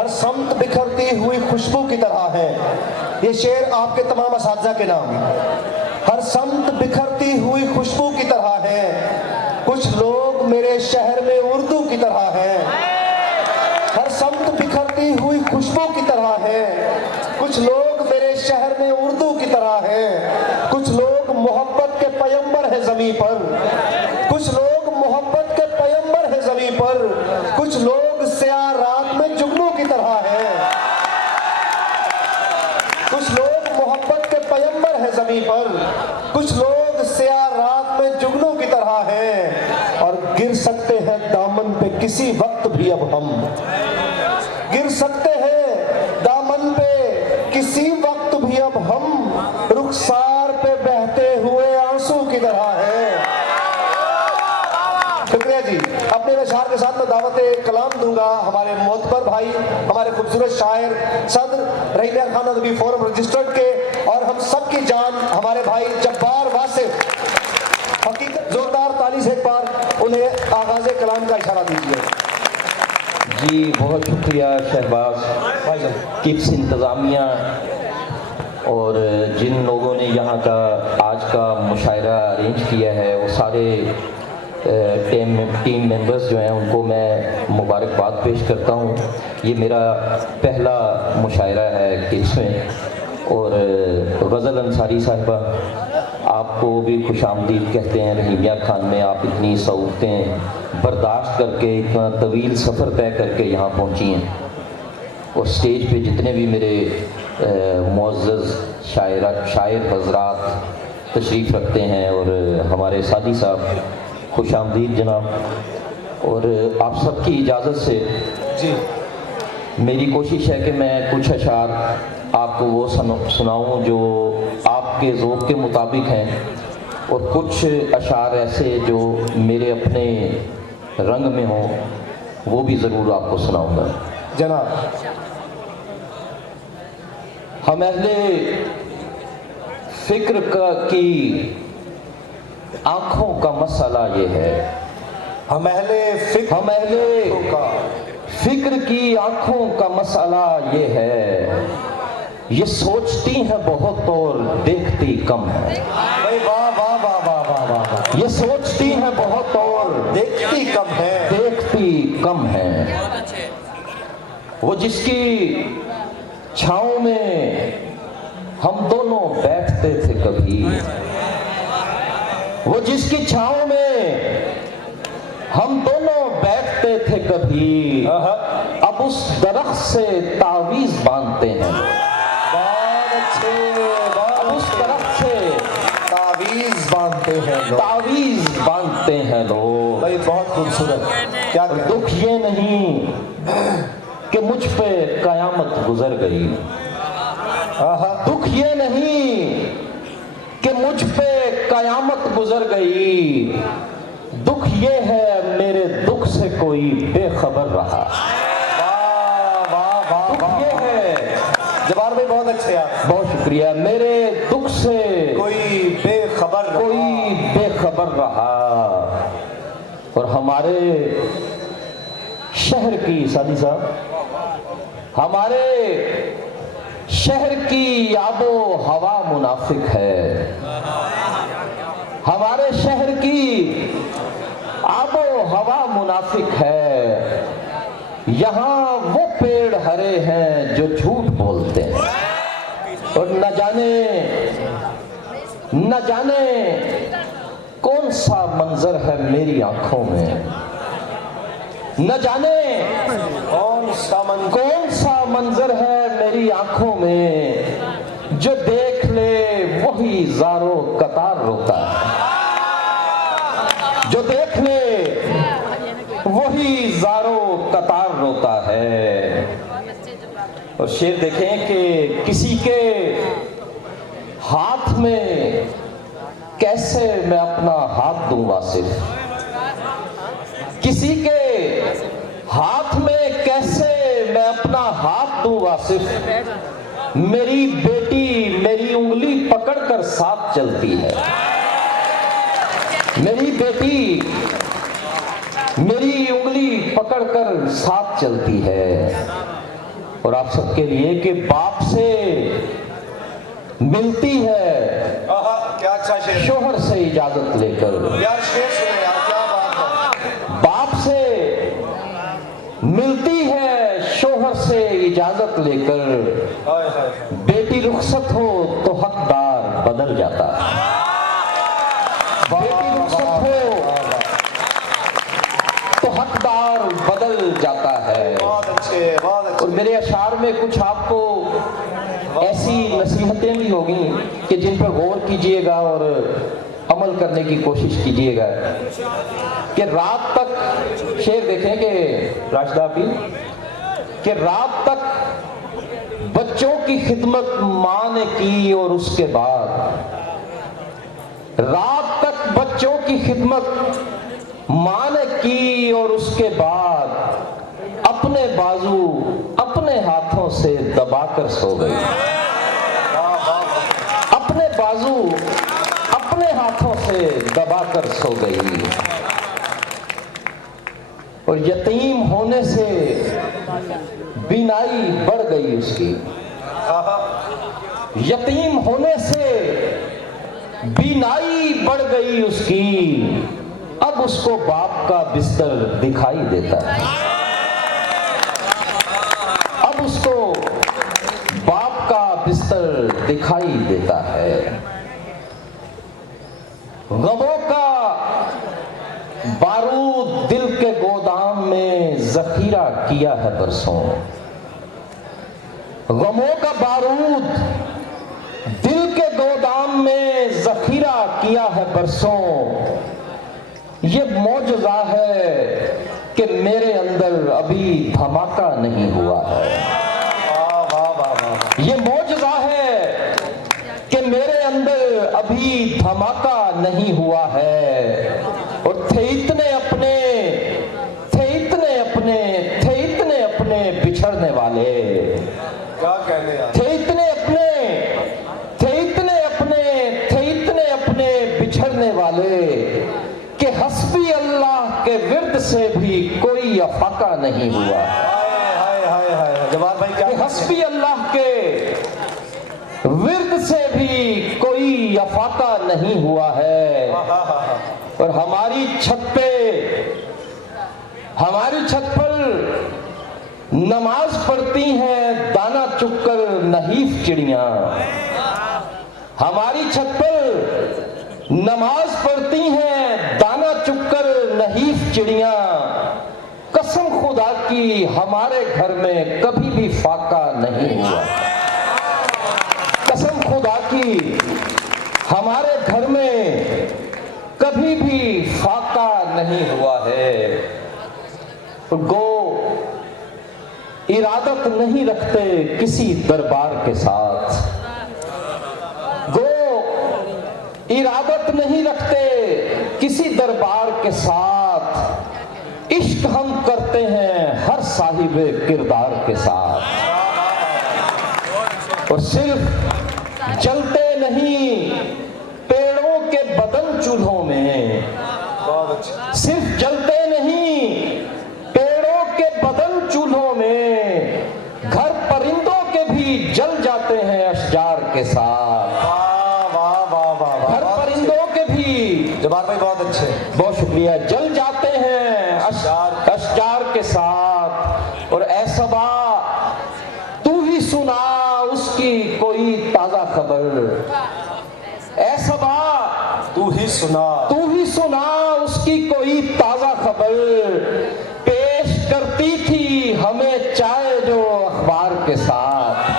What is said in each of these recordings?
ہر سمت بکھرتی ہوئی خوشبو کی طرح ہے. یہ شعر آپ کے تمام اساتذہ کے نام. ہر سمت بکھرتی ہوئی خوشبو کی طرح ہے. کچھ لوگ میرے شہر میں اردو کی طرح ہیں. ہر سمت بکھرتی ہوئی خوشبو کی طرح ہے. کچھ لوگ میرے شہر میں اردو کی طرح ہیں. کچھ لوگ محبت کے پیمبر ہیں زمیں پر. کچھ لوگ محبت کے پیمبر ہیں زمیں پر. کچھ لوگ سیاہ رات میں جگنو کی طرح ہیں. کچھ لوگ محبت کے پیمبر ہیں زمیں پر. کچھ لوگ سیاہ رات میں جگنو کی طرح ہیں. اور گر سکتے ہیں دامن پہ کسی وقت بھی اب ہم. گر سکتے ہیں دامن پہ کسی وقت بھی اب ہم. رخسار پہ بہتے ہوئے آنسو کی طرح ہیں. شکریہ جی. اپنے اشعار کے ساتھ میں دعوت کلام دوں گا ہمارے معتبر بھائی، ہمارے خوبصورت شاعر، صدر رحیمیہ خان ادبی فورم رجسٹرڈ کے، اور ہم سب کی جان ہمارے بھائی جبار واصف. حقیقت زوردار تالی سے ایک بار انہیں آغاز کلام کا اشارہ دیجیے. جی بہت شکریہ شہباز، کپس انتظامیہ اور جن لوگوں نے یہاں کا آج کا مشاعرہ ارینج کیا ہے، وہ سارے ٹیم ممبرز جو ہیں ان کو میں مبارکباد پیش کرتا ہوں. یہ میرا پہلا مشاعرہ ہے کپس میں. اور غزل انصاری صاحبہ، آپ کو بھی خوش آمدید کہتے ہیں رحیمیہ خان میں. آپ اتنی سہولتیں برداشت کر کے اتنا طویل سفر طے کر کے یہاں پہنچی ہیں. اور سٹیج پہ جتنے بھی میرے معزز شاعر حضرات تشریف رکھتے ہیں، اور ہمارے سادی صاحب، خوش آمدید جناب. اور آپ سب کی اجازت سے جی میری کوشش ہے کہ میں کچھ اشعار آپ کو وہ سناؤں جو آپ کے ذوق کے مطابق ہیں، اور کچھ اشعار ایسے جو میرے اپنے رنگ میں ہوں وہ بھی ضرور آپ کو سناؤں گا. جناب. ہم اہل فکر کی آنکھوں کا مسئلہ یہ ہے. ہم اہل فکر کی آنکھوں کا مسئلہ یہ ہے. یہ سوچتی ہیں بہت اور دیکھتی کم ہے. واہ واہ واہ واہ واہ واہ. یہ سوچتی ہیں بہت اور دیکھتی کم ہے. دیکھتی کم ہے. وہ جس کی چھاؤں میں ہم دونوں بیٹھتے تھے کبھی، وہ جس کی چھاؤں میں ہم دونوں بیٹھتے تھے کبھی، اب اس درخت سے تعویذ باندھتے ہیں. بہت اچھے. اب اس درخت سے تعویذ باندھتے ہیں لوگ. تعویذ باندھتے ہیں لوگ. بھائی بہت خوبصورت. کیا دکھ یہ نہیں کہ مجھ پہ قیامت گزر گئی. دکھ یہ نہیں کہ مجھ پہ قیامت گزر گئی. دکھ یہ ہے میرے دکھ سے کوئی بے خبر رہا. دکھ یہ ہے. جبار بھائی بہت اچھے آپ. بہت شکریہ. میرے دکھ سے کوئی بے خبر رہا. اور ہمارے شہر کی سادی صاحب، ہمارے شہر کی آب و ہوا منافق ہے. ہمارے شہر کی آب و ہوا منافق ہے. یہاں وہ پیڑ ہرے ہیں جو جھوٹ بولتے ہیں. اور نہ جانے کون سا منظر ہے میری آنکھوں میں. نہ جانے کون سا منظر ہے میری آنکھوں میں. جو دیکھ لے وہی زارو قطار روتا ہے. جو دیکھ لے وہی زارو قطار روتا ہے. اور شعر دیکھیں کہ کسی کے ہاتھ میں کیسے میں اپنا ہاتھ دوں واصف. کسی کے ہاتھ میں کیسے میں اپنا ہاتھ دوں واصف. میری بیٹی میری انگلی پکڑ کر ساتھ چلتی ہے. میری بیٹی میری انگلی پکڑ کر ساتھ چلتی ہے. اور آپ سب کے لیے کہ باپ سے ملتی ہے کیا اچھا شعر ہے شوہر سے اجازت لے کر، یار، شعر سنے یار، کیا بات ہے. باپ سے ملتی ہے شوہر سے اجازت لے کر، ہائے ہائے. بیٹی رخصت ہو تو حقدار بدل جاتا ہے، بیٹی رخصت ہو تو حقدار بدل جاتا ہے. بہت اچھے، بہت اور اچھے. میرے اشعار میں کچھ آپ کو ایسی نصیحتیں بھی ہوگی کہ جن پر غور کیجئے گا اور عمل کرنے کی کوشش کیجئے گا. کہ رات تک، شعر دیکھیں کہ راشدہ بھی، کہ رات تک بچوں کی خدمت ماں نے کی اور اس کے بعد، رات تک بچوں کی خدمت ماں نے کی اور اس کے بعد اپنے بازو اپنے ہاتھوں سے دبا کر سو گئی، اپنے بازو اپنے ہاتھوں سے دبا کر سو گئی. اور یتیم ہونے سے بینائی بڑھ گئی اس کی، یتیم ہونے سے بینائی بڑھ گئی اس کی، اب اس کو باپ کا بستر دکھائی دیتا ہے، اب اس کو باپ کا بستر دکھائی دیتا ہے. غموں کا بارود دل کے گودام میں ذخیرہ کیا ہے برسوں، غموں کا بارود دل کے گودام میں ذخیرہ کیا ہے برسوں. یہ معجزہ ہے کہ میرے اندر ابھی دھماکہ نہیں ہوا ہے، یہ معجزہ ہے کہ میرے اندر ابھی دھماکہ نہیں ہوا ہے. اور تھے اتنے اپنے بچھڑنے والے، کیا کہنے یار. تھے اتنے اپنے بچھڑنے والے کہ حسبی اللہ کے ورد سے بھی کوئی افاقہ نہیں ہوا. ہائے ہائے ہائے. جواد بھائی کیا کہ حسبی اللہ کے ورد سے بھی کوئی افاقہ نہیں ہوا ہے. اور ہماری چھت پر نماز پڑھتی ہیں دانا چک کر نحیف چڑیاں، ہماری چھت پر نماز پڑھتی ہیں دانا چک کر نحیف چڑیاں. قسم خدا کی ہمارے گھر میں کبھی بھی فاقہ نہیں ہوا، قسم خدا کی ہمارے گھر میں کبھی بھی فاقہ نہیں ہوا ہے. گو ارادت نہیں رکھتے کسی دربار کے ساتھ، گو ارادت نہیں رکھتے کسی دربار کے ساتھ، عشق ہم کرتے ہیں ہر صاحب کردار کے ساتھ. اور صرف جلتے نہیں پیڑوں کے بدن چولہوں میں، صرف جلتے نہیں پیڑوں کے بدن چولہوں میں، گھر پرندوں کے بھی جل جاتے ہیں اشجار کے ساتھ. گھر پرندوں کے بھی، جواد بھائی بہت اچھے. بہت شکریہ، جل جاتے ہیں اشجار کے ساتھ. اور اے صبا تو ہی سنا اس کی کوئی تازہ خبر، اے صبا تو ہی سنا اس کی کوئی تازہ خبر. پیش کرتی تھی ہمیں چائے جو اخبار کے ساتھ،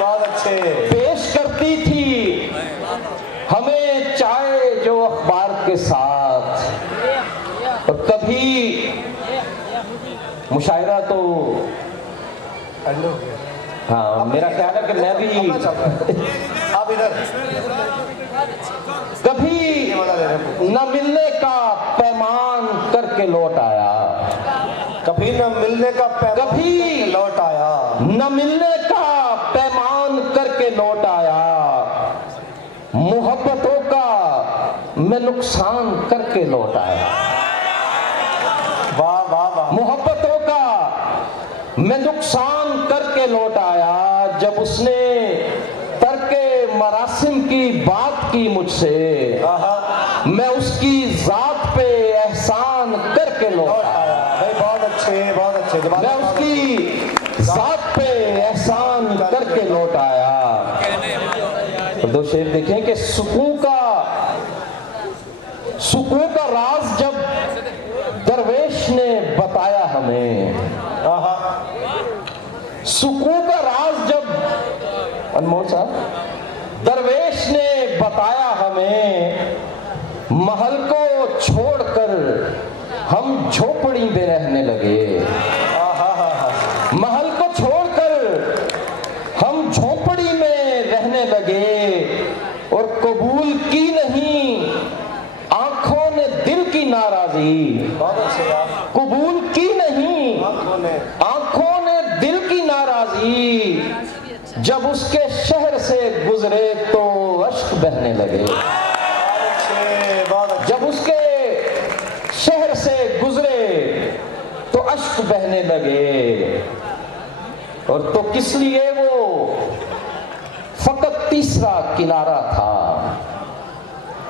بہت اچھے. پیش کرتی تھی ہمیں چائے جو اخبار کے ساتھ. اور کبھی مشاعرہ تو ہاں میرا خیال ہے کہ میں بھی آپ ادھر کبھی نہ ملنے کا پیمان کر کے لوٹ آیا، کبھی نہ ملنے کا کبھی لوٹ آیا، نہ ملنے کا پیمان کر کے لوٹ آیا. محبتوں کا میں نقصان کر کے لوٹ آیا، واہ واہ واہ. محبتوں کا میں نقصان کر کے لوٹ آیا جب اس نے ترک مراسم کی بات کی مجھ سے، میں اس کی ذات پہ احسان کر کے لوٹ آیا۔ بھائی بہت اچھے میں اس کی ذات پہ احسان کر کے لوٹ آیا۔ دو شعر دیکھیں کہ سکون کا راز جب درویش نے بتایا ہمیں، سکون کا راز جب انمول صاحب درویش نے بتایا ہمیں، محل کو چھوڑ کر ہم جھوپڑی میں رہنے لگے، محل کو چھوڑ کر ہم جھوپڑی میں رہنے لگے، اور قبول کی نہیں آنکھوں نے دل کی ناراضی، قبول کی نہیں آنکھوں نے دل کی ناراضی، جب اس کے شہر سے گزرے تو اشک بہنے لگے، جب اس کے شہر سے گزرے تو اشک بہنے لگے، اور تو کس لیے وہ فقط تیسرا کنارہ تھا،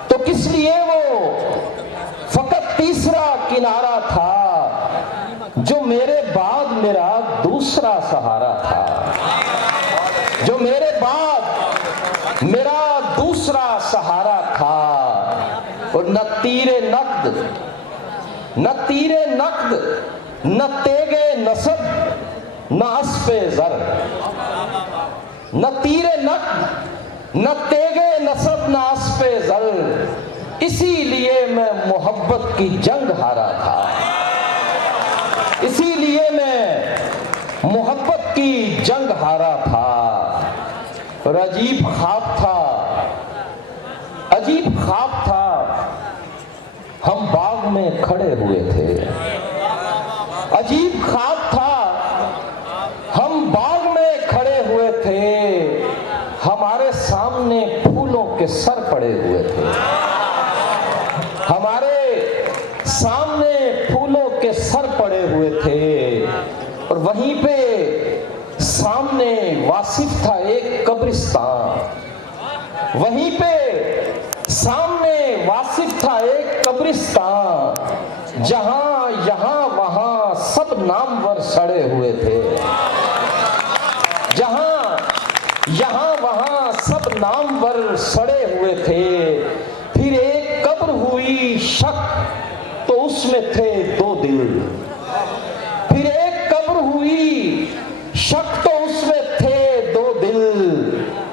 تو کس لیے وہ فقط تیسرا کنارہ تھا، جو میرے بعد میرا دوسرا سہارا تھا، جو میرے بعد میرا دوسرا سہارا تھا، اور نہ تیر نقد نہ تیر نقد نہ تیغ نصب نہ اسب زر، نہ تیر نقد نہ تیغ نصب نہ اسب زر، اسی لیے میں محبت کی جنگ ہارا تھا، اسی لیے میں محبت کی جنگ ہارا تھا، اور عجیب خواب تھا، عجیب خواب تھا، ہم باغ میں کھڑے ہوئے تھے، عجیب خواب تھا، ہم باغ میں کھڑے ہوئے تھے، ہمارے سامنے پھولوں کے سر پڑے ہوئے تھے، ہمارے سامنے پھولوں کے سر پڑے ہوئے تھے، اور وہیں پہ سامنے واصف تھا ایک قبرستان، وہیں پہ سامنے واصف تھا ایک قبرستان، جہاں یہاں وہاں سب نامور سڑے ہوئے تھے، جہاں یہاں وہاں سب نامور سڑے ہوئے تھے، پھر ایک قبر ہوئی شک تو اس میں تھے دو دل، پھر ایک قبر ہوئی شک تو اس میں تھے دو دل،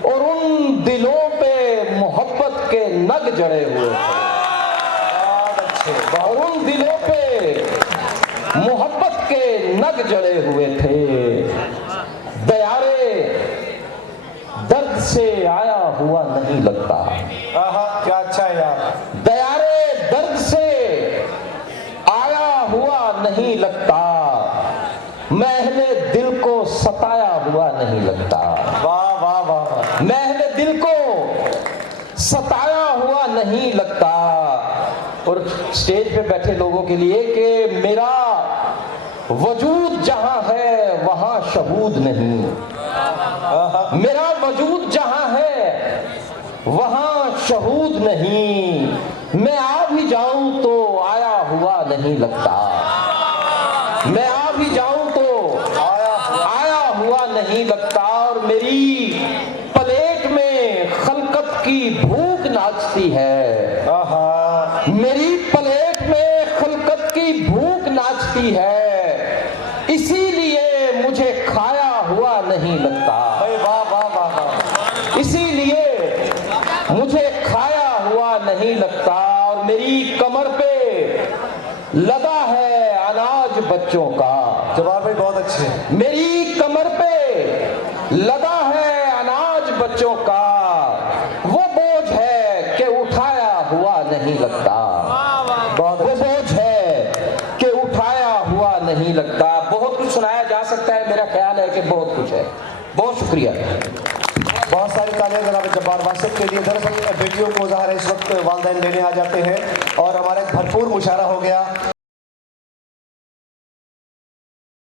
اور ان دلوں پہ محبت کے نگ جڑے ہوئے تھے، اور ان دلوں پہ محبت کے نگ جڑے ہوئے تھے، دیارے درد سے آیا ہوا نہیں لگتا، کیا اچھا ہے یار، دیارے درد سے آیا ہوا نہیں لگتا، میں اہل دل کو ستایا ہوا نہیں لگتا، واہ واہ واہ، میں اہل دل کو ستایا ہوا نہیں لگتا، اور سٹیج پہ بیٹھے لوگوں کے لیے کہ میرا وجود جہاں ہے وہاں شہود نہیں، میرا وجود جہاں ہے وہاں شہود نہیں، میں آ بھی جاؤں تو آیا ہوا نہیں لگتا، میں آ بھی جاؤں تو آیا ہوا نہیں لگتا، اور میری پلیٹ میں خلقت کی بھوک ناچتی ہے، میری پلیٹ میں خلقت کی بھوک ناچتی ہے، اسی لیے مجھے کھایا ہوا نہیں لگتا، اسی لیے مجھے کھایا ہوا نہیں لگتا، اور میری کمر پہ لدا ہے اناج بچوں کا، جواب بھائی بہت اچھے، میری کمر پہ لدا ہے اناج بچوں کا، وہ بوجھ ہے کہ اٹھایا ہوا نہیں لگتا، وہ بوجھ ہے کہ اٹھایا ہوا نہیں لگتا۔ بہت کچھ سنایا جا سکتا ہے، میرا خیال ہے کہ بہت کچھ ہے۔ بہت شکریہ۔ بہت ساری تالیاں جناب جبار واصف کے لیے۔ دراصل بیٹیوں کو ظاہر ہے اس وقت والدین لینے آ جاتے ہیں اور ہمارا ایک بھرپور مشاعرہ ہو گیا۔